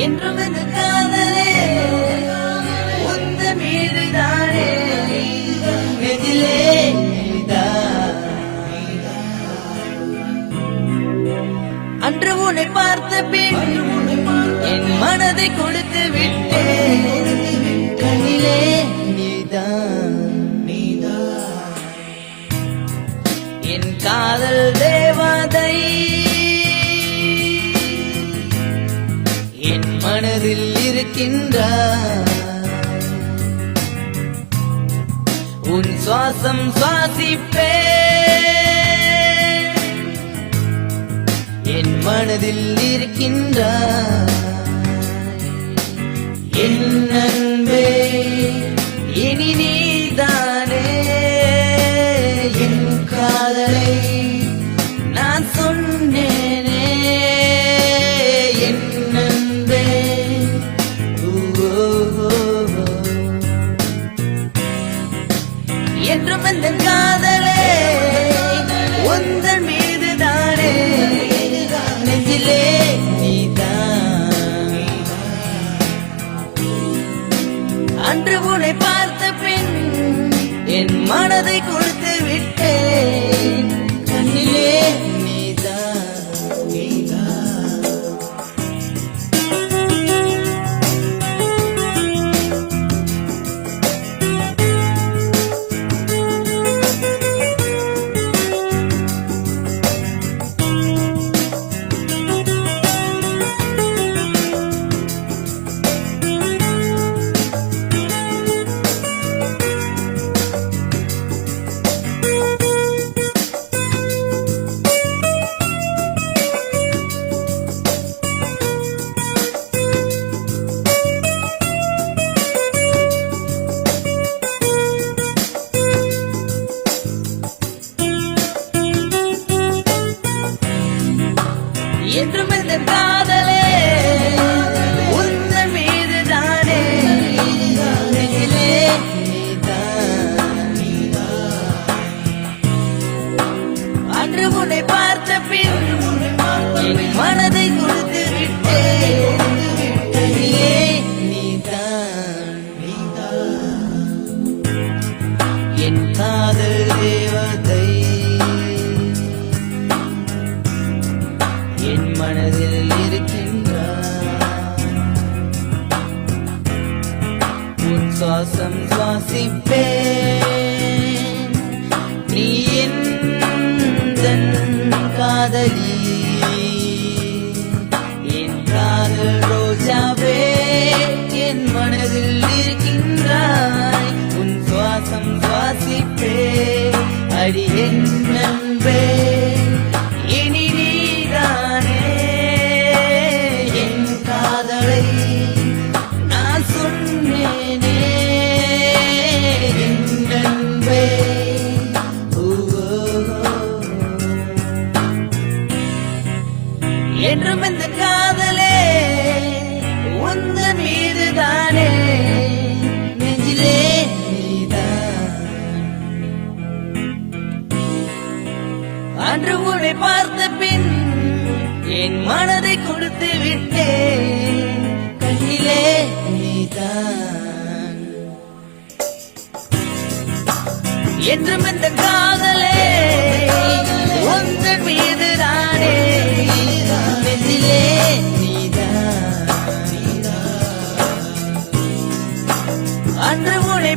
என்றும் இந்த காதலே உந்த மீதுதானே நெஞ்சிலே அன்று உன்னை பார்த்த பின் என் மனதை கொடுத்து விட்டேன் கண்ணிலே நீதான் என் காதல் தேவதை என் மனதில் இருக்கின்றார் உன் சுவாசம் சுவாசிப்பே என் மனதில் இருக்கின்றார் என் அன்பே இனி நீதானே என் காதலை நான் சொன்னேனே என் அன்பே என்றும் இந்த காதலே உந்தன் மீதுதானே நெஞ்சிலே நீதான் அன்று உன்னை பார்த்த பின் என் மனதை கொடுத்து விட்டேன் கண்ணிலே என்றும் இந்த காதலே உந்தன் மீதுதானே நெஞ்சிலே அன்று உன்னை பார்த்த பின் என் மனதை கொடுத்து விட்டேன் கண்ணிலே நீதான் என் காதல் தேவதை என் மனதில் இருக்கின்றார் உன் சுவாசம் சுவாசிப்பேன் நீ எந்தன் காதலி என் காதல் ரோஜாவே என் மனதில் இருக்கின்றாய் உன் சுவாசம் சுவாசிப்பேன் அடி என் நண்பே இனி நான் சொன்னேனே என் நண்பே என்றும் இந்த காதலே உந்தன் மீதுதானே நெஞ்சிலே நீதான் அன்று உன்னை பார்த்த பின் என் மனதை கொடுத்து விட்டேன் கண்ணிலே நீதான் என்றும் இந்த காதலே உந்தன் மீதுதானே நெஞ்சிலே நீதான் அன்று உன்னை